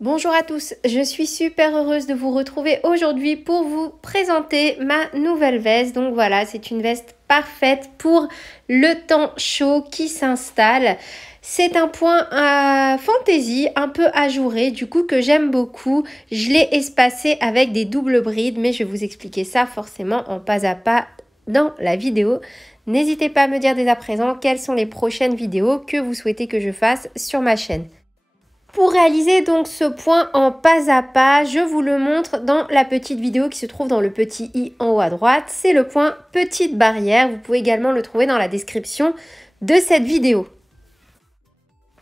Bonjour à tous, je suis super heureuse de vous retrouver aujourd'hui pour vous présenter ma nouvelle veste. Donc voilà, c'est une veste parfaite pour le temps chaud qui s'installe. C'est un point à fantaisie, un peu ajouré, du coup que j'aime beaucoup. Je l'ai espacé avec des doubles brides, mais je vais vous expliquer ça forcément en pas à pas dans la vidéo. N'hésitez pas à me dire dès à présent quelles sont les prochaines vidéos que vous souhaitez que je fasse sur ma chaîne. Pour réaliser donc ce point en pas à pas, je vous le montre dans la petite vidéo qui se trouve dans le petit i en haut à droite. C'est le point petite barrière. Vous pouvez également le trouver dans la description de cette vidéo.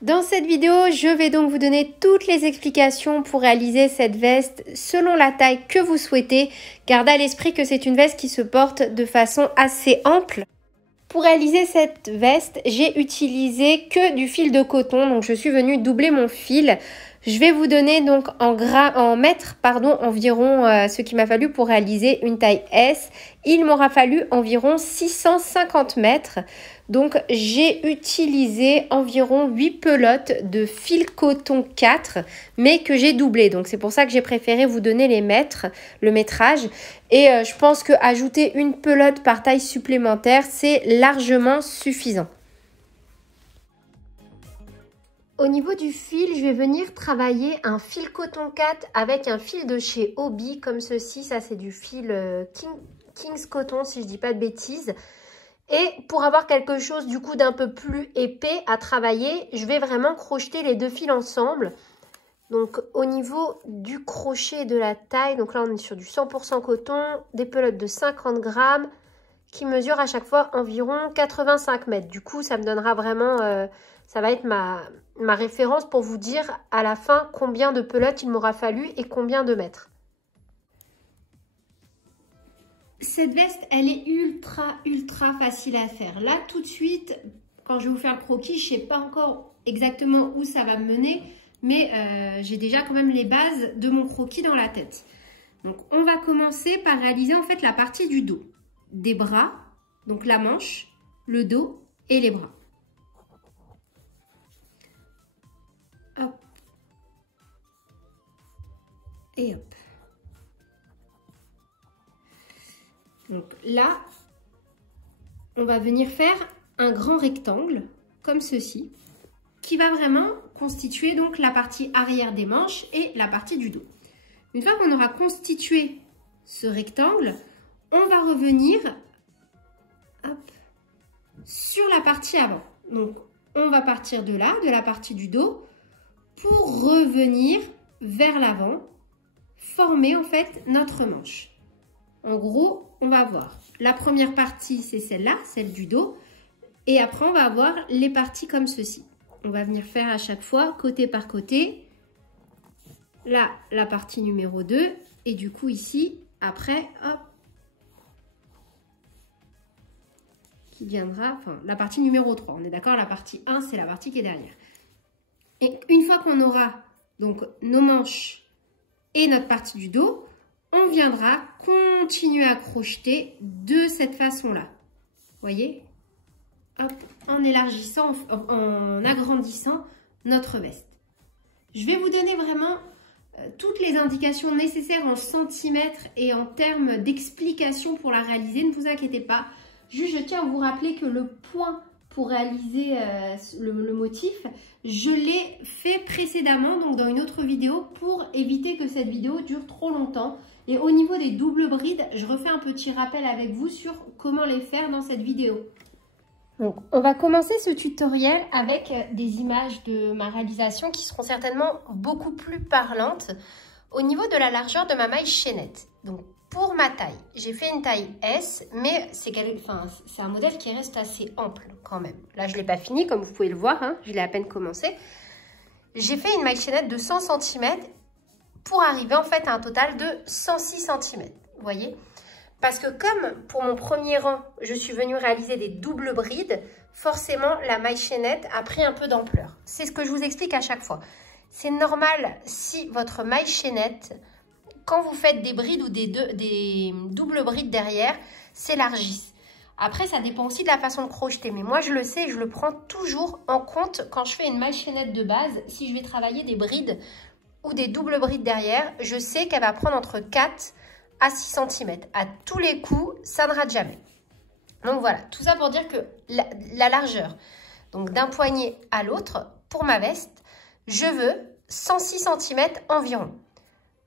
Dans cette vidéo, je vais donc vous donner toutes les explications pour réaliser cette veste selon la taille que vous souhaitez. Gardez à l'esprit que c'est une veste qui se porte de façon assez ample. Pour réaliser cette veste, j'ai utilisé que du fil de coton, donc je suis venue doubler mon fil. Je vais vous donner donc en mètres environ ce qu'il m'a fallu pour réaliser une taille S. Il m'aura fallu environ 650 mètres. Donc j'ai utilisé environ 8 pelotes de fil coton 4, mais que j'ai doublé. Donc c'est pour ça que j'ai préféré vous donner les mètres, le métrage. Et je pense que ajouter une pelote par taille supplémentaire, c'est largement suffisant. Au niveau du fil, je vais venir travailler un fil coton 4 avec un fil de chez Hobbii comme ceci. Ça, c'est du fil King's Coton, si je dis pas de bêtises. Et pour avoir quelque chose du coup d'un peu plus épais à travailler, je vais vraiment crocheter les deux fils ensemble. Donc au niveau du crochet de la taille, donc là on est sur du 100% coton, des pelotes de 50 grammes qui mesurent à chaque fois environ 85 mètres. Du coup ça me donnera vraiment, ça va être ma référence pour vous dire à la fin combien de pelotes il m'aura fallu et combien de mètres. Cette veste, elle est ultra facile à faire. Là, tout de suite, quand je vais vous faire le croquis, je ne sais pas encore exactement où ça va me mener, mais j'ai déjà quand même les bases de mon croquis dans la tête. Donc, on va commencer par réaliser en fait la partie du dos, des bras, donc la manche, le dos et les bras. Hop. Et hop. Donc là, on va venir faire un grand rectangle, comme ceci, qui va vraiment constituer donc la partie arrière des manches et la partie du dos. Une fois qu'on aura constitué ce rectangle, on va revenir sur la partie avant. Donc, on va partir de là, de la partie du dos, pour revenir vers l'avant, former en fait notre manche. En gros, on va avoir la première partie, c'est celle-là, celle du dos. Et après, on va avoir les parties comme ceci. On va venir faire à chaque fois, côté par côté. Là, la partie numéro 2. Et du coup, ici, après, hop. Qui viendra, enfin, la partie numéro 3. On est d'accord, la partie 1, c'est la partie qui est derrière. Et une fois qu'on aura donc nos manches et notre partie du dos, on viendra continuer à crocheter de cette façon-là. Vous voyez? Hop, en élargissant, en agrandissant notre veste. Je vais vous donner vraiment toutes les indications nécessaires en centimètres et en termes d'explication pour la réaliser. Ne vous inquiétez pas. Juste, je tiens à vous rappeler que le point pour réaliser le motif, je l'ai fait précédemment, donc dans une autre vidéo, pour éviter que cette vidéo dure trop longtemps. Et au niveau des doubles brides, je refais un petit rappel avec vous sur comment les faire dans cette vidéo. Donc, on va commencer ce tutoriel avec des images de ma réalisation qui seront certainement beaucoup plus parlantes au niveau de la largeur de ma maille chaînette. Donc, pour ma taille, j'ai fait une taille S, mais c'est un modèle qui reste assez ample quand même. Là, je ne l'ai pas fini, comme vous pouvez le voir, hein, je l'ai à peine commencé. J'ai fait une maille chaînette de 100 cm pour arriver en fait à un total de 106 cm, vous voyez? Parce que comme pour mon premier rang, je suis venue réaliser des doubles brides, forcément la maille chaînette a pris un peu d'ampleur. C'est ce que je vous explique à chaque fois. C'est normal si votre maille chaînette, quand vous faites des brides ou des doubles brides derrière, s'élargissent. Après, ça dépend aussi de la façon de crocheter. Mais moi, je le sais, je le prends toujours en compte quand je fais une maille chaînette de base, si je vais travailler des brides ou des doubles brides derrière, je sais qu'elle va prendre entre 4 à 6 cm. À tous les coups, ça ne rate jamais. Donc voilà, tout ça pour dire que la largeur d'un poignet à l'autre, pour ma veste, je veux 106 cm environ.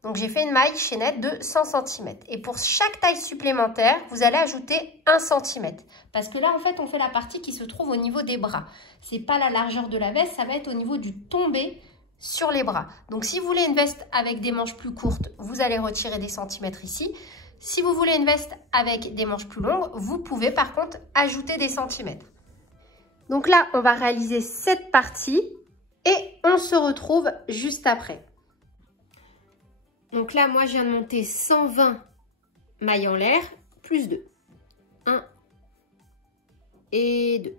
Donc j'ai fait une maille chaînette de 100 cm. Et pour chaque taille supplémentaire, vous allez ajouter 1 cm. Parce que là, en fait, on fait la partie qui se trouve au niveau des bras. Ce n'est pas la largeur de la veste, ça va être au niveau du tombé sur les bras. Donc si vous voulez une veste avec des manches plus courtes, vous allez retirer des centimètres ici. Si vous voulez une veste avec des manches plus longues, vous pouvez par contre ajouter des centimètres. Donc là, on va réaliser cette partie et on se retrouve juste après. Donc là, moi, je viens de monter 120 mailles en l'air, plus 2. 1 et 2.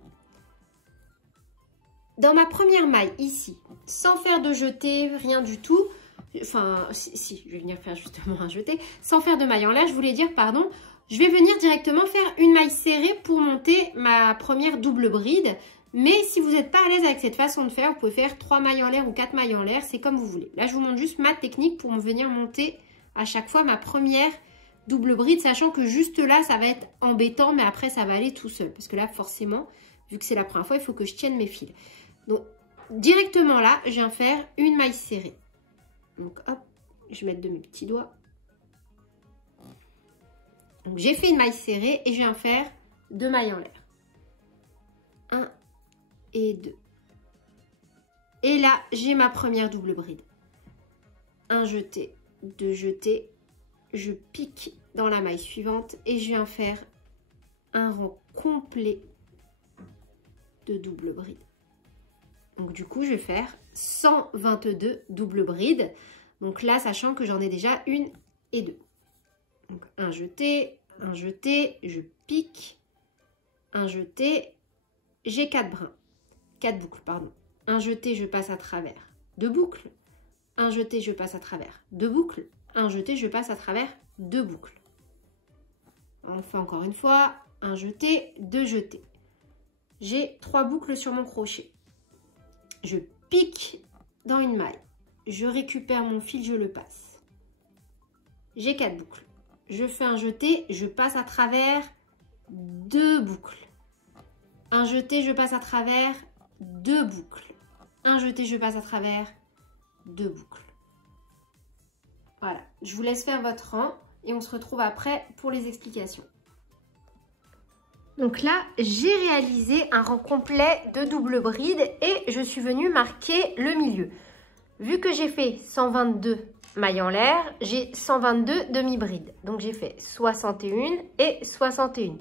Dans ma première maille, ici, sans faire de jeté, rien du tout, enfin, si, je vais venir faire justement un jeté, sans faire de maille en l'air, je voulais dire, pardon, je vais venir directement faire une maille serrée pour monter ma première double bride. Mais si vous n'êtes pas à l'aise avec cette façon de faire, vous pouvez faire 3 mailles en l'air ou 4 mailles en l'air, c'est comme vous voulez. Là, je vous montre juste ma technique pour venir monter à chaque fois ma première double bride, sachant que juste là, ça va être embêtant, mais après, ça va aller tout seul. Parce que là, forcément, vu que c'est la première fois, il faut que je tienne mes fils. Donc, directement là, je viens faire une maille serrée. Donc, hop, je vais mettre de mes petits doigts. Donc, j'ai fait une maille serrée et je viens faire 2 mailles en l'air. 1 et 2. Et là, j'ai ma première double bride. Un jeté, 2 jetés. Je pique dans la maille suivante et je viens faire un rang complet de double bride. Donc du coup, je vais faire 122 double brides. Donc là, sachant que j'en ai déjà 1 et 2. Donc un jeté, je pique, un jeté, j'ai 4 brins. 4 boucles, pardon. Un jeté, je passe à travers 2 boucles. Un jeté, je passe à travers 2 boucles. Un jeté, je passe à travers 2 boucles. On fait encore une fois. Un jeté, 2 jetés. J'ai 3 boucles sur mon crochet. Je pique dans une maille. Je récupère mon fil, je le passe. J'ai 4 boucles. Je fais un jeté, je passe à travers 2 boucles. Un jeté, je passe à travers 2 boucles. Un jeté, je passe à travers 2 boucles. Voilà, je vous laisse faire votre rang et on se retrouve après pour les explications. Donc là, j'ai réalisé un rang complet de double bride et je suis venue marquer le milieu. Vu que j'ai fait 122 mailles en l'air, j'ai 122 demi-brides. Donc j'ai fait 61 et 61.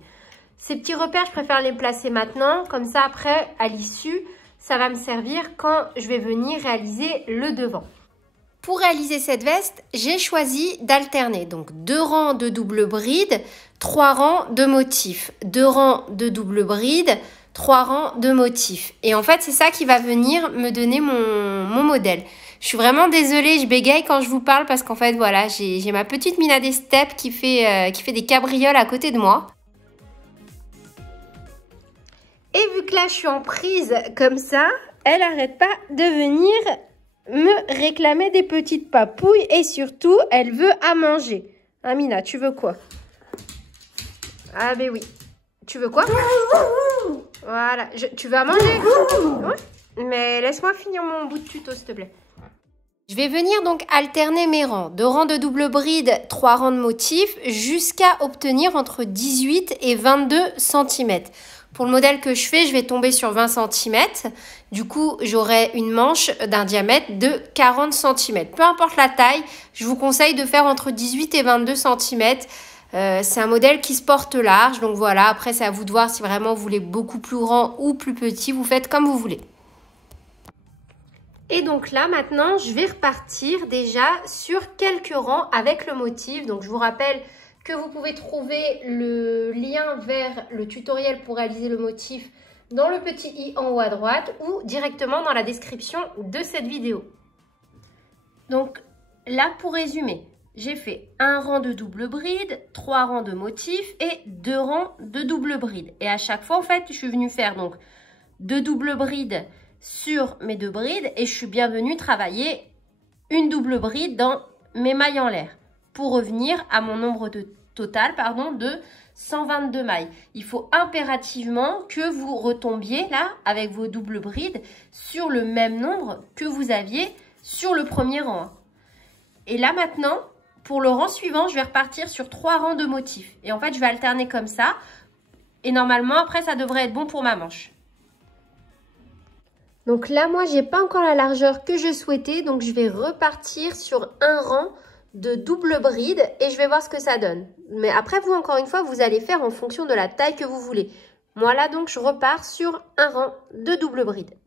Ces petits repères, je préfère les placer maintenant. Comme ça, après, à l'issue, ça va me servir quand je vais venir réaliser le devant. Pour réaliser cette veste, j'ai choisi d'alterner. Donc 2 rangs de double bride, 3 rangs de motifs. 2 rangs de double bride, 3 rangs de motifs. Et en fait, c'est ça qui va venir me donner mon modèle. Je suis vraiment désolée, je bégaye quand je vous parle parce qu'en fait, voilà, j'ai ma petite Mina des Steppes qui fait des cabrioles à côté de moi. Et vu que là, je suis en prise comme ça, elle n'arrête pas de venir me réclamer des petites papouilles et surtout, elle veut à manger. Hein, Mina, tu veux quoi? Ah ben oui. Tu veux quoi? Voilà. Tu veux à manger? Ouais. Mais laisse-moi finir mon bout de tuto, s'il te plaît. Je vais venir donc alterner mes rangs. 2 rangs de double bride, 3 rangs de motifs, jusqu'à obtenir entre 18 et 22 cm. Pour le modèle que je fais, je vais tomber sur 20 cm. Du coup, j'aurai une manche d'un diamètre de 40 cm. Peu importe la taille, je vous conseille de faire entre 18 et 22 cm. C'est un modèle qui se porte large. Donc voilà, après c'est à vous de voir si vraiment vous voulez beaucoup plus grand ou plus petit. Vous faites comme vous voulez. Et donc là, maintenant, je vais repartir déjà sur quelques rangs avec le motif. Donc je vous rappelle que vous pouvez trouver le lien vers le tutoriel pour réaliser le motif dans le petit i en haut à droite ou directement dans la description de cette vidéo. Donc là, pour résumer, j'ai fait un rang de double bride, 3 rangs de motifs et 2 rangs de double bride. Et à chaque fois, en fait, je suis venue faire donc 2 doubles brides sur mes 2 brides et je suis bien venue travailler une double bride dans mes mailles en l'air pour revenir à mon nombre total de 122 mailles. Il faut impérativement que vous retombiez là avec vos doubles brides sur le même nombre que vous aviez sur le premier rang. Et là maintenant, pour le rang suivant, je vais repartir sur 3 rangs de motifs. Et en fait, je vais alterner comme ça. Et normalement, après, ça devrait être bon pour ma manche. Donc là, moi, j'ai pas encore la largeur que je souhaitais. Donc, je vais repartir sur un rang de double bride et je vais voir ce que ça donne. Mais après, vous, encore une fois, vous allez faire en fonction de la taille que vous voulez. Moi, là, donc, je repars sur un rang de double bride.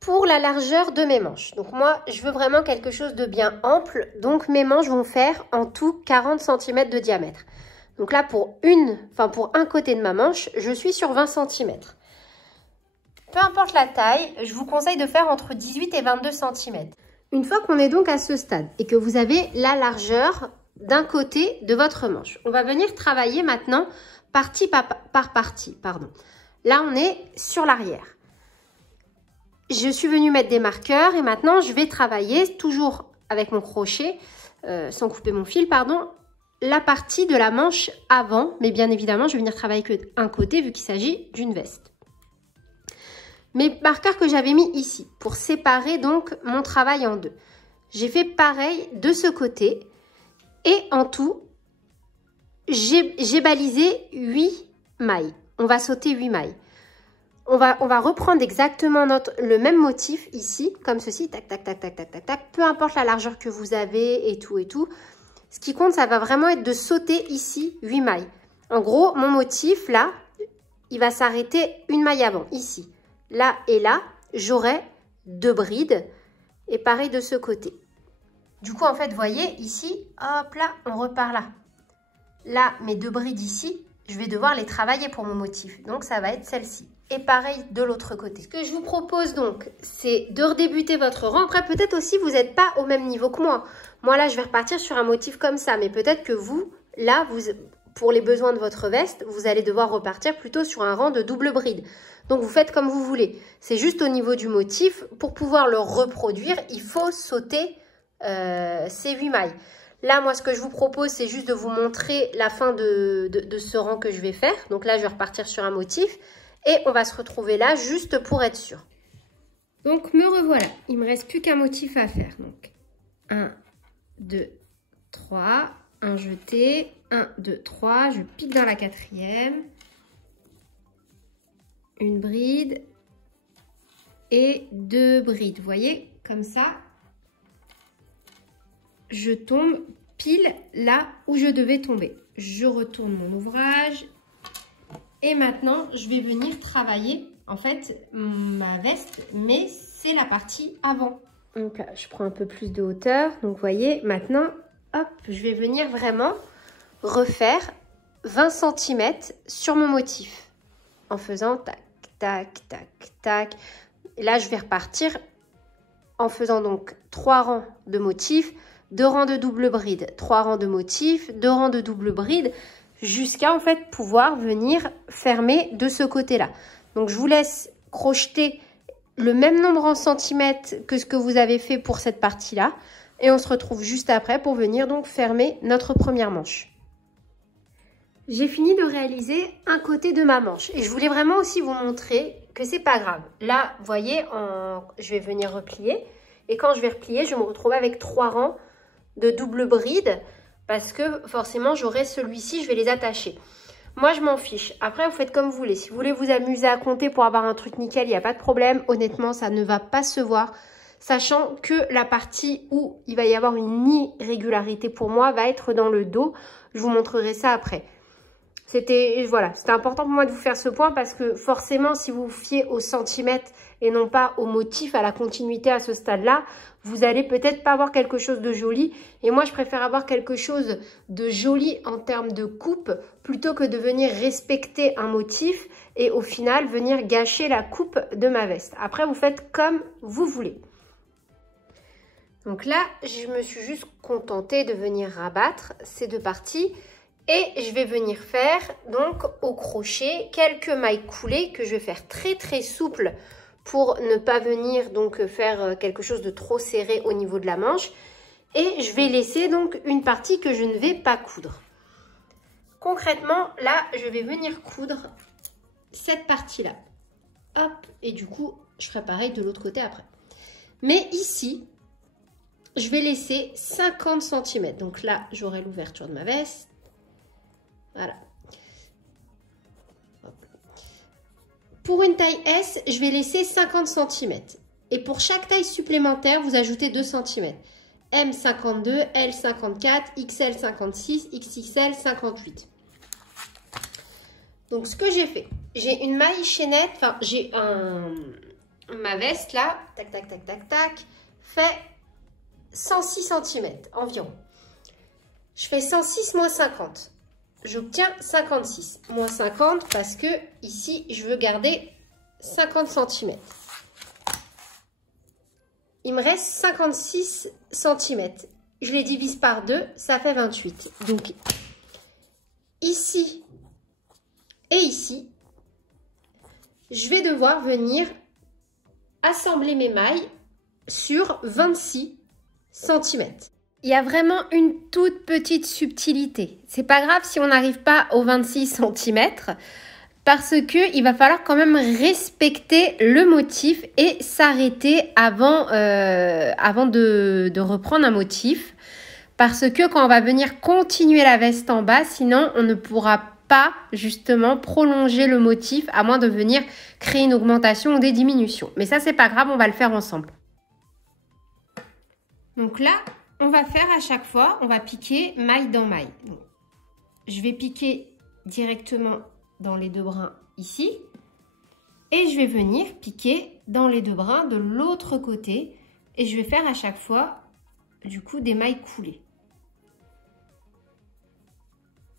Pour la largeur de mes manches. Donc, moi, je veux vraiment quelque chose de bien ample. Donc, mes manches vont faire en tout 40 cm de diamètre. Donc là, pour un côté de ma manche, je suis sur 20 cm. Peu importe la taille, je vous conseille de faire entre 18 et 22 cm. Une fois qu'on est donc à ce stade et que vous avez la largeur d'un côté de votre manche, on va venir travailler maintenant partie par partie. Là, on est sur l'arrière. Je suis venue mettre des marqueurs et maintenant, je vais travailler toujours avec mon crochet, sans couper mon fil, la partie de la manche avant. Mais bien évidemment, je vais venir travailler que un côté vu qu'il s'agit d'une veste. Mes marqueurs que j'avais mis ici pour séparer donc mon travail en deux. J'ai fait pareil de ce côté et en tout, j'ai balisé 8 mailles. On va sauter 8 mailles. On va reprendre exactement le même motif ici, comme ceci, tac, tac, tac, tac, tac, tac, tac. Peu importe la largeur que vous avez et tout et tout. Ce qui compte, ça va vraiment être de sauter ici 8 mailles. En gros, mon motif là, il va s'arrêter une maille avant, ici. Là et là, j'aurai 2 brides et pareil de ce côté. Du coup, en fait, vous voyez, ici, hop là, on repart là. Là, mes 2 brides ici, je vais devoir les travailler pour mon motif. Donc, ça va être celle-ci. Et pareil de l'autre côté. Ce que je vous propose donc, c'est de redébuter votre rang. Après, peut-être aussi, vous n'êtes pas au même niveau que moi. Moi, là, je vais repartir sur un motif comme ça. Mais peut-être que vous, là, pour les besoins de votre veste, vous allez devoir repartir plutôt sur un rang de double bride. Donc, vous faites comme vous voulez. C'est juste au niveau du motif. Pour pouvoir le reproduire, il faut sauter ces 8 mailles. Là, moi, ce que je vous propose, c'est juste de vous montrer la fin de ce rang que je vais faire. Donc là, je vais repartir sur un motif. Et on va se retrouver là, juste pour être sûr. Donc, me revoilà. Il ne me reste plus qu'un motif à faire. Donc, 1, 2, 3. Un jeté. 1, 2, 3. Je pique dans la 4e. Une bride. Et 2 brides. Vous voyez, comme ça, je tombe pile là où je devais tomber. Je retourne mon ouvrage. Et maintenant, je vais venir travailler, en fait, ma veste, mais c'est la partie avant. Donc, je prends un peu plus de hauteur. Donc, vous voyez, maintenant, hop, je vais venir vraiment refaire 20 cm sur mon motif. En faisant tac, tac, tac, tac. Et là, je vais repartir en faisant donc 3 rangs de motifs, 2 rangs de double bride, 3 rangs de motifs, 2 rangs de double bride, jusqu'à en fait pouvoir venir fermer de ce côté-là. Donc, je vous laisse crocheter le même nombre en centimètres que ce que vous avez fait pour cette partie-là. Et on se retrouve juste après pour venir donc fermer notre première manche. J'ai fini de réaliser un côté de ma manche. Et je voulais vraiment aussi vous montrer que c'est pas grave. Là, vous voyez, je vais venir replier. Et quand je vais replier, je me retrouve avec 3 rangs de double bride. Parce que forcément, j'aurai celui-ci, je vais les attacher. Moi, je m'en fiche. Après, vous faites comme vous voulez. Si vous voulez vous amuser à compter pour avoir un truc nickel, il n'y a pas de problème. Honnêtement, ça ne va pas se voir. Sachant que la partie où il va y avoir une irrégularité pour moi va être dans le dos. Je vous montrerai ça après. C'était important pour moi de vous faire ce point parce que forcément, si vous vous fiez au centimètre et non pas au motif, à la continuité à ce stade-là, vous allez peut-être pas avoir quelque chose de joli. Et moi, je préfère avoir quelque chose de joli en termes de coupe plutôt que de venir respecter un motif et au final, venir gâcher la coupe de ma veste. Après, vous faites comme vous voulez. Donc là, je me suis juste contentée de venir rabattre ces 2 parties. Et je vais venir faire donc au crochet quelques mailles coulées que je vais faire très très souples pour ne pas venir donc faire quelque chose de trop serré au niveau de la manche. Et je vais laisser donc une partie que je ne vais pas coudre. Concrètement, là, je vais venir coudre cette partie-là. Hop, et du coup, je ferai pareil de l'autre côté après. Mais ici, je vais laisser 50 cm. Donc là, j'aurai l'ouverture de ma veste. Voilà. Hop. Pour une taille S, je vais laisser 50 cm. Et pour chaque taille supplémentaire, vous ajoutez 2 cm. M 52, L 54, XL 56, XXL 58. Donc ce que j'ai fait, j'ai une maille chaînette, enfin j'ai ma veste là, tac tac tac tac tac, fait 106 cm environ. Je fais 106 moins 50, j'obtiens 56. Moins 50 parce que ici je veux garder 50 cm. Il me reste 56 cm. Je les divise par 2, ça fait 28. Donc, ici et ici, je vais devoir venir assembler mes mailles sur 26 cm. Il y a vraiment une toute petite subtilité. C'est pas grave si on n'arrive pas aux 26 cm. Parce que il va falloir quand même respecter le motif et s'arrêter avant de reprendre un motif. Parce que quand on va venir continuer la veste en bas, sinon on ne pourra pas justement prolonger le motif à moins de venir créer une augmentation ou des diminutions. Mais ça, c'est pas grave, on va le faire ensemble. Donc là, on va faire à chaque fois, on va piquer maille dans maille. Donc, je vais piquer directement dans les deux brins ici et je vais venir piquer dans les deux brins de l'autre côté et je vais faire à chaque fois du coup des mailles coulées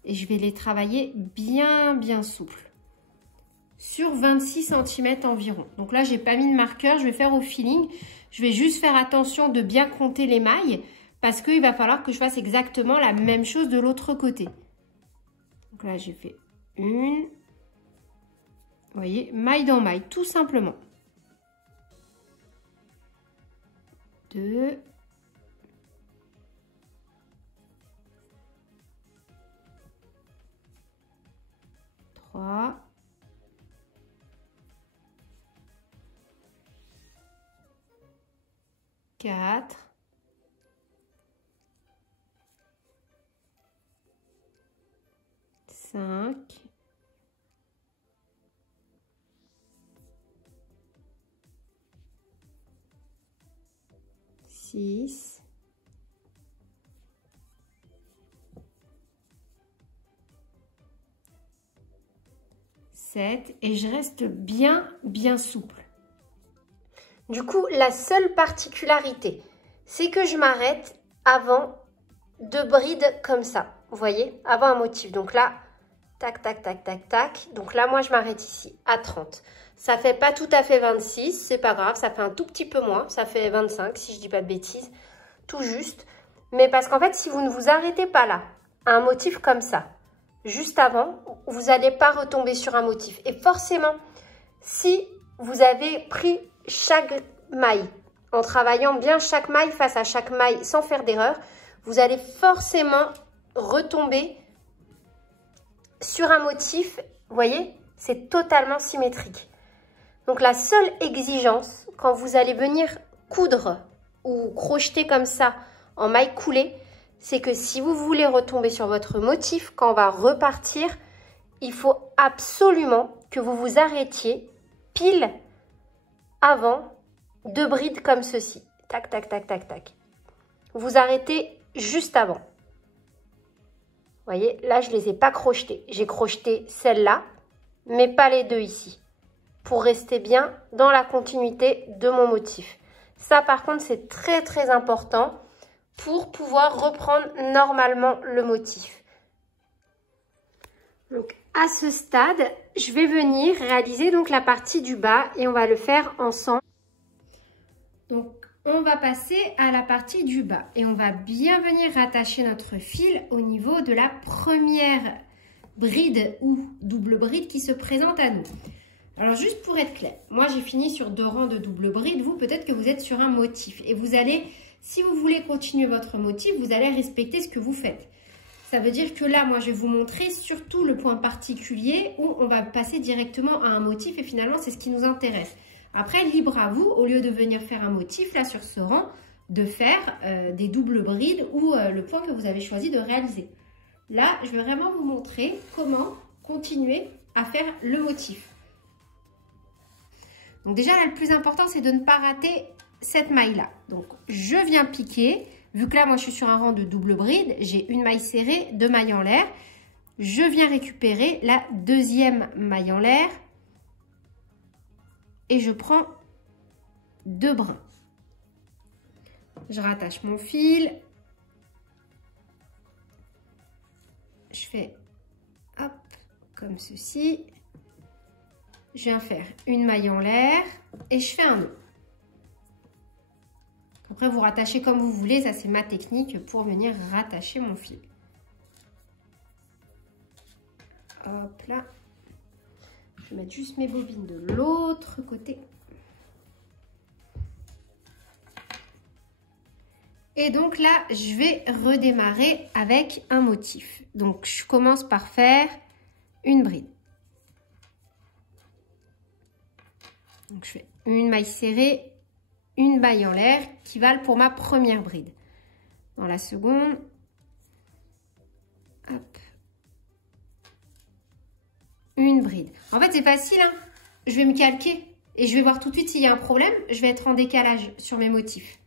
et je vais les travailler bien souples sur 26 cm environ. Donc là j'ai pas mis de marqueur, je vais faire au feeling, je vais juste faire attention de bien compter les mailles parce qu'il va falloir que je fasse exactement la même chose de l'autre côté. Donc là j'ai fait une, vous voyez, maille dans maille, tout simplement. 2, 3, 4, 5, 6, 7 et je reste bien souple. Du coup, la seule particularité, c'est que je m'arrête avant 2 brides comme ça, vous voyez, avant un motif. Donc là, tac, tac, tac, tac, tac. Donc là, moi, je m'arrête ici à 30. Ça fait pas tout à fait 26, c'est pas grave, ça fait un tout petit peu moins, ça fait 25 si je dis pas de bêtises, tout juste. Mais parce qu'en fait, si vous ne vous arrêtez pas là, à un motif comme ça, juste avant, vous n'allez pas retomber sur un motif. Et forcément, si vous avez pris chaque maille, en travaillant bien chaque maille face à chaque maille sans faire d'erreur, vous allez forcément retomber sur un motif, vous voyez, c'est totalement symétrique. Donc la seule exigence, quand vous allez venir coudre ou crocheter comme ça en maille coulée, c'est que si vous voulez retomber sur votre motif, quand on va repartir, il faut absolument que vous vous arrêtiez pile avant 2 brides comme ceci. Tac, tac, tac, tac, tac. Vous arrêtez juste avant. Vous voyez, là, je ne les ai pas crochetées. J'ai crocheté celle-là, mais pas les deux ici, pour rester bien dans la continuité de mon motif. Ça, par contre, c'est très important pour pouvoir reprendre normalement le motif. Donc, à ce stade, je vais venir réaliser donc la partie du bas et on va le faire ensemble. Donc, on va passer à la partie du bas et on va bien venir rattacher notre fil au niveau de la première bride ou double bride qui se présente à nous. Alors juste pour être clair, moi j'ai fini sur 2 rangs de double bride, vous peut-être que vous êtes sur un motif et vous allez, si vous voulez continuer votre motif, vous allez respecter ce que vous faites. Ça veut dire que là, moi je vais vous montrer surtout le point particulier où on va passer directement à un motif et finalement c'est ce qui nous intéresse. Après, libre à vous, au lieu de venir faire un motif là sur ce rang, de faire des doubles brides ou le point que vous avez choisi de réaliser. Là, je vais vraiment vous montrer comment continuer à faire le motif. Donc déjà, là, le plus important, c'est de ne pas rater cette maille-là. Donc, je viens piquer. Vu que là, moi, je suis sur un rang de double bride, j'ai une maille serrée, 2 mailles en l'air. Je viens récupérer la deuxième maille en l'air. Et je prends 2 brins. Je rattache mon fil. Je fais hop, comme ceci. Je viens faire une maille en l'air et je fais un nœud. Après, vous rattachez comme vous voulez. Ça, c'est ma technique pour venir rattacher mon fil. Hop là. Je vais mettre juste mes bobines de l'autre côté. Et donc là, je vais redémarrer avec un motif. Donc, je commence par faire une bride. Donc, je fais une maille serrée, une maille en l'air qui valent pour ma première bride. Dans la seconde, hop, une bride. En fait, c'est facile, hein. Je vais me calquer et je vais voir tout de suite s'il y a un problème. Je vais être en décalage sur mes motifs.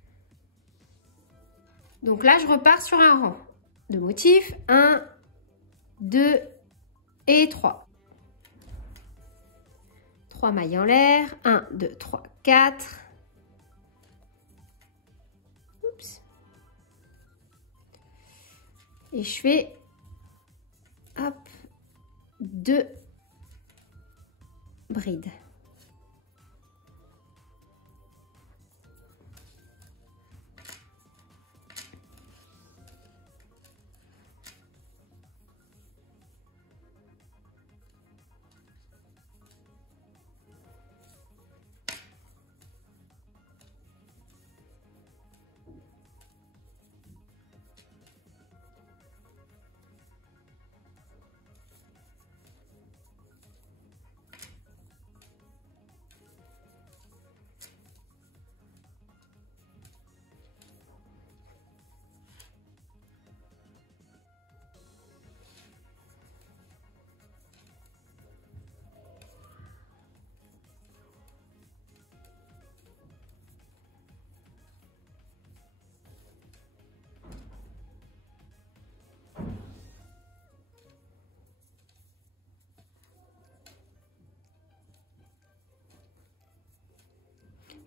Donc là, je repars sur un rang de motifs. 1, 2 et 3. 3 mailles en l'air. 1, 2, 3, 4. Oups. Et je fais hop, 2 brides.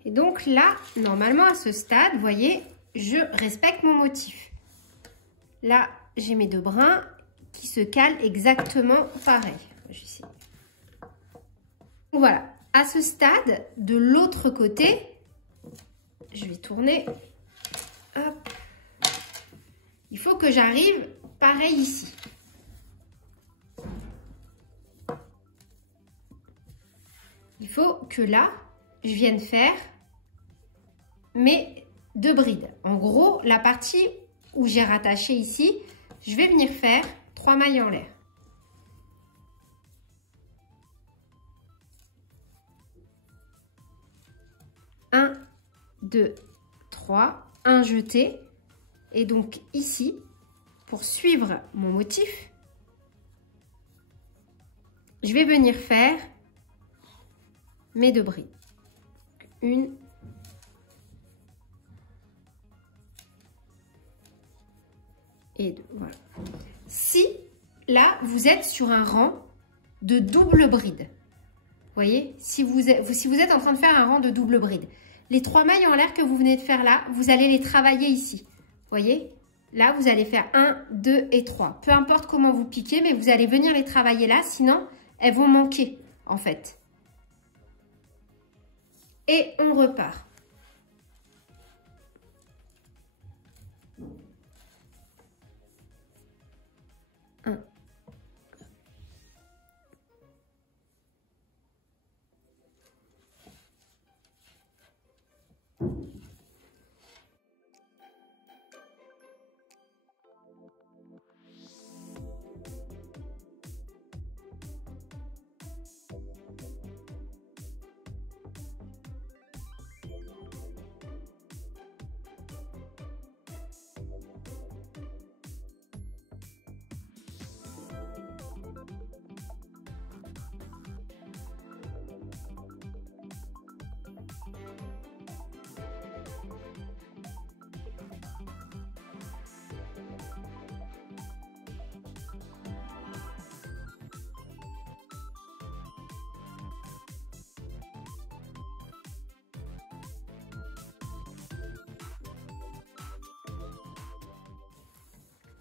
Et donc là, normalement à ce stade, vous voyez, je respecte mon motif. Là, j'ai mes 2 brins qui se calent exactement pareil. Donc voilà, à ce stade, de l'autre côté, je vais tourner. Hop. Il faut que j'arrive pareil ici. Il faut que là, je vienne faire mes 2 brides. En gros, la partie où j'ai rattaché ici, je vais venir faire 3 mailles en l'air. 1, 2, 3, un jeté. Et donc ici, pour suivre mon motif, je vais venir faire mes 2 brides. 1 et 2. Voilà. Si là, vous êtes sur un rang de double bride, vous voyez, si vous êtes en train de faire un rang de double bride, les 3 mailles en l'air que vous venez de faire là, vous allez les travailler ici. Vous voyez, là, vous allez faire 1, 2 et 3. Peu importe comment vous piquez, mais vous allez venir les travailler là, sinon elles vont manquer en fait. Et on repart.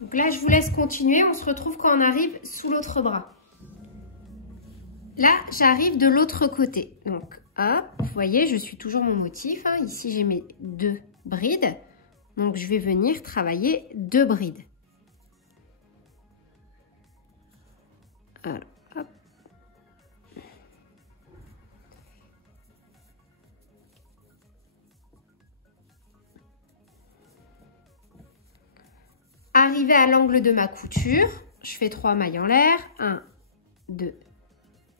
Donc là, je vous laisse continuer. On se retrouve quand on arrive sous l'autre bras. Là, j'arrive de l'autre côté. Donc, hop, vous voyez, je suis toujours mon motif. Hein. Ici, j'ai mes 2 brides. Donc, je vais venir travailler 2 brides. Alors, hop. Arrivé à l'angle de ma couture, je fais 3 mailles en l'air. 1, 2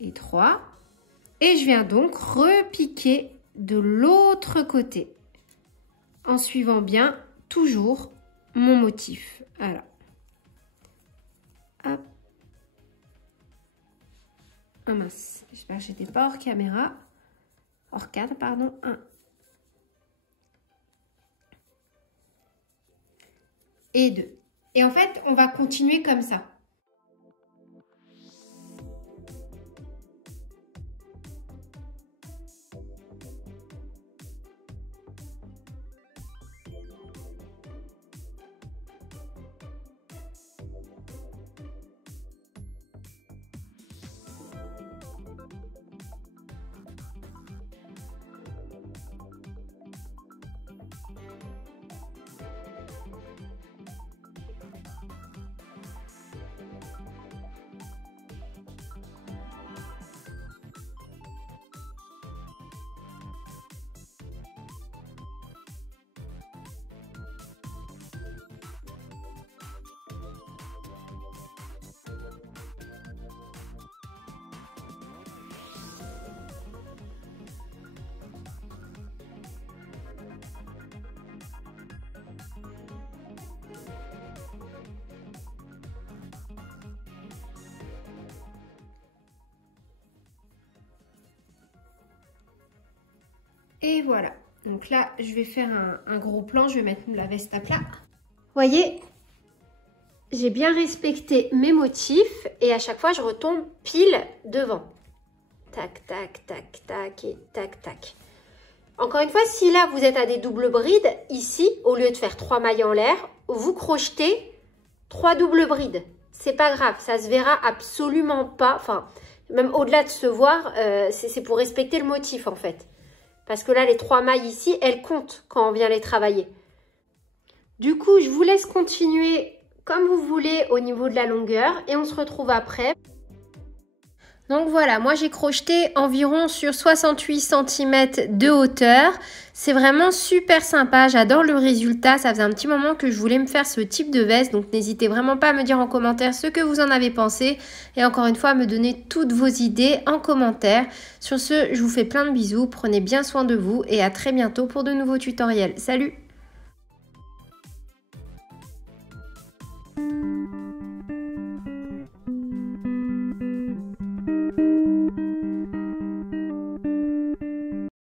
et 3. Et je viens donc repiquer de l'autre côté en suivant bien toujours mon motif. Alors, hop. Ah mince, j'espère que j'étais pas hors caméra. Hors cadre, pardon. 1 et 2. Et en fait, on va continuer comme ça. Et voilà. Donc là, je vais faire un gros plan. Je vais mettre la veste à plat. Vous voyez, j'ai bien respecté mes motifs. Et à chaque fois, je retombe pile devant. Tac, tac, tac, tac et tac, tac. Encore une fois, si là, vous êtes à des doubles brides, ici, au lieu de faire 3 mailles en l'air, vous crochetez 3 doubles brides. C'est pas grave, ça se verra absolument pas. Enfin, même au-delà de se voir, c'est pour respecter le motif, en fait. Parce que là, les 3 mailles ici, elles comptent quand on vient les travailler. Du coup, je vous laisse continuer comme vous voulez au niveau de la longueur et on se retrouve après. Donc voilà, moi j'ai crocheté environ sur 68 cm de hauteur. C'est vraiment super sympa, j'adore le résultat. Ça faisait un petit moment que je voulais me faire ce type de veste. Donc n'hésitez vraiment pas à me dire en commentaire ce que vous en avez pensé. Et encore une fois, à me donner toutes vos idées en commentaire. Sur ce, je vous fais plein de bisous. Prenez bien soin de vous et à très bientôt pour de nouveaux tutoriels. Salut!